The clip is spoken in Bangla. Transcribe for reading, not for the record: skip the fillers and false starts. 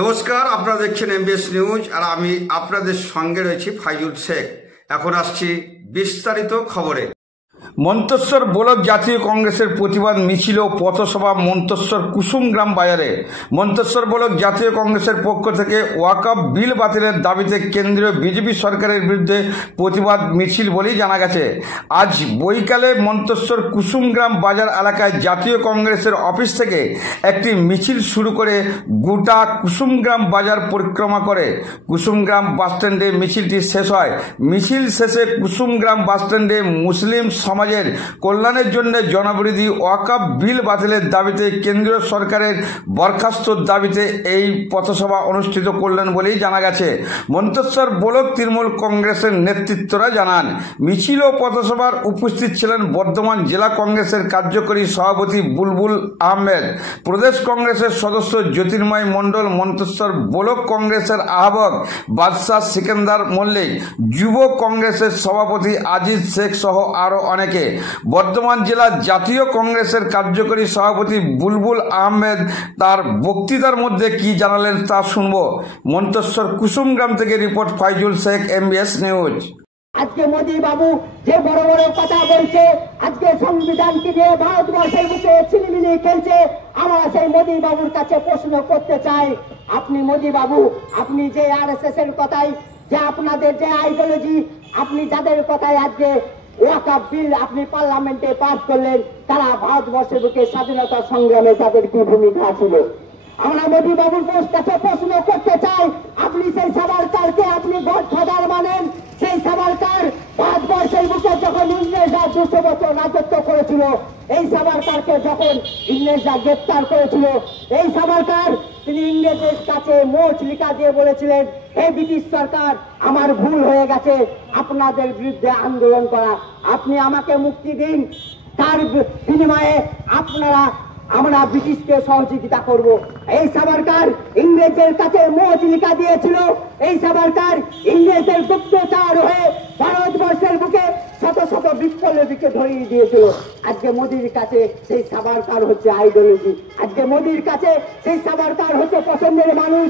নমস্কার, আপনারা দেখছেন এমবিএস নিউজ আর আমি আপনাদের সঙ্গে রয়েছি ফাইজুল শেখ। এখন আসছি বিস্তারিত খবরে। মন্তেশ্বর ব্লক জাতীয় কংগ্রেসের প্রতিবাদ মিছিল ও পথসভা মন্তেশ্বর কুসুমগ্রাম বাজারে। মন্তেশ্বর ব্লক জাতীয় কংগ্রেসের পক্ষ থেকে ওয়াকফ বিল বাতিলের দাবিতে কেন্দ্রীয় বিজেপি সরকারের বিরুদ্ধে প্রতিবাদ মিছিল বলেই জানা গেছে। আজ বৈকালে মন্তেশ্বর কুসুমগ্রাম বাজার এলাকায় জাতীয় কংগ্রেসের অফিস থেকে একটি মিছিল শুরু করে গোটা কুসুমগ্রাম বাজার পরিক্রমা করে কুসুমগ্রাম বাসস্ট্যান্ডে মিছিলটি শেষ হয়। মিছিল শেষে কুসুমগ্রাম বাসস্ট্যান্ডে মুসলিম সমাজের কল্যাণের জন্য জনবিরোধী ওয়াকফ বিল বাতিলের দাবিতে কেন্দ্রীয় সরকারের বরখাস্তর দাবিতে এই পথসভা অনুষ্ঠিত করলেন বলেই জানা গেছে। মন্তেশ্বর ব্লক তৃণমূল কংগ্রেসের নেতৃত্বরা জানান, মিছিল ও পথসভার উপস্থিত ছিলেন বর্ধমান জেলা কংগ্রেসের কার্যকরী সভাপতি বুলবুল আহমেদ, প্রদেশ কংগ্রেসের সদস্য জ্যোতির্ময় মণ্ডল, মন্তেশ্বর ব্লক কংগ্রেসের আহ্বায়ক বাদশাহ সিকান্দার মল্লিক, যুব কংগ্রেসের সভাপতি আজিজ শেখ সহ আরও অনেকে। বর্ধমান জেলা জাতীয় কংগ্রেসের কার্যকরী সভাপতি বুলবুল আহমেদ তার বক্তৃতার মধ্যে কি জানালেন তা শুনব। মন্তেশ্বর কুসুমগ্রাম থেকে report Faizul Sheikh, MBS news. আজকে মোদী বাবু যে বড় বড় কথা বলছে, আজকে সংবিধানকে নিয়ে ভারতবর্ষের বুকে ছিনিমিনি খেলছে, আমরা সেই মোদী বাবুর কাছে প্রশ্ন করতে চাই, আপনি মোদী বাবু, আপনি যে আরএসএস এর কথাই, যে আপনাদের যে আইডিওলজি, আপনি যাদের কথায় আজকে ওয়াকফ বিল আপনি পার্লামেন্টে পাস করলেন, তারা ভারতবর্ষের বুকে স্বাধীনতা সংগ্রামে তাদের কি ভূমিকা ছিল? আমরা মোদী বাবুর কাছে প্রশ্ন করতে চাই, আপনি সেই সাভারকারকে আপনি গডফাদার মানেন? সেই সাভারকার ভারতবর্ষের বুকে যখন ইংরেজরা 200 বছর রাজত্ব করেছিল, এই সাভারকারকে যখন ইংরেজরা গ্রেপ্তার করেছিল, এই সাভারকার তিনি ইংরেজের কাছে মোচ লিখা দিয়ে বলেছিলেন, হে ব্রিটিশ সরকার, আমার ভুল হয়ে গেছে, আপনাদের বিরুদ্ধে আন্দোলন করা, আপনি আমাকে মুক্তি দিন, তার বিনিময়ে আমরা ব্রিটিশকে সহযোগিতা করব। এই সাভারকার ইংরেজের কাছে মোচ লিখা দিয়েছিল, এই সাভারকার ইংরেজের গুপ্তচর হয়ে ভারতবর্ষের বুকে শত শত বিপ্লবীকে ধরিয়ে দিয়েছিল। আজকে মোদীর কাছে সেই সাভারকার হচ্ছে আইডিওলজি, আজকে মোদীর কাছে সেই সাভারকার হচ্ছে পছন্দের মানুষ।